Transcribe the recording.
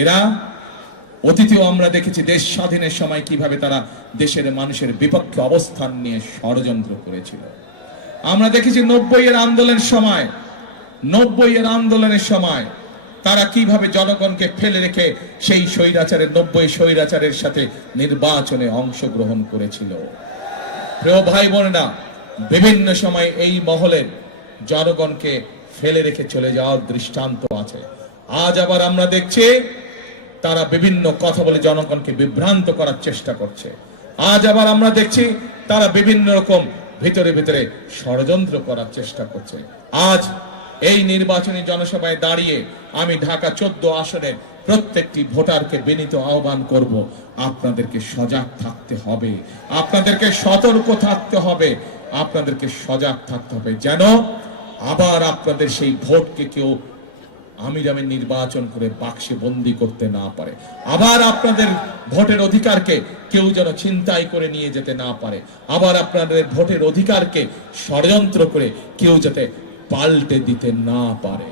এরা অতীতেও আমরা দেখেছি দেশ স্বাধীনের সময় কিভাবে তারা দেশের মানুষের বিপক্ষে অবস্থান নিয়ে ষড়যন্ত্র করেছিল। আমরা দেখেছি 90-এর আন্দোলনের সময় তারা কিভাবে জনগণকে ফেলে রেখে সেই স্বৈরাচারের 90 স্বৈরাচারের সাথে নির্বাচনে অংশগ্রহণ করেছিল। প্রিয় ভাই বোনেরা, বিভিন্ন সময় এই মহলের জনগণকে ফেলে রেখে চলে যাওয়ার দৃষ্টান্ত আছে। আজ আবার আমরা দেখছি তারা বিভিন্ন কথা বলে জনগণকে বিভ্রান্ত করার চেষ্টা করছে। আজ আবার আমরা দেখছি তারা বিভিন্ন রকম ভিতরে ভিতরে ষড়যন্ত্র করার চেষ্টা করছে। আজ এই নির্বাচনী জনসভায় দাঁড়িয়ে আমি ঢাকা 14 আসনের প্রত্যেকটি ভোটারকে বিনীত আহ্বান করব, আপনাদেরকে সজাগ থাকতে হবে, আপনাদেরকে সতর্ক থাকতে হবে, আপনাদেরকে সজাগ থাকতে হবে, যেন আবার আপনাদের সেই ভোটকে কেউ আমিরামে নির্বাচন করে বাক্সে বন্দি করতে না পারে, আবার আপনাদের ভোটের অধিকারকে কেউ যেন ছিনতাই করে নিয়ে যেতে না পারে, আবার আপনাদের ভোটের অধিকারকে ষড়যন্ত্র করে কেউ যাতে পাল্টে দিতে না পারে।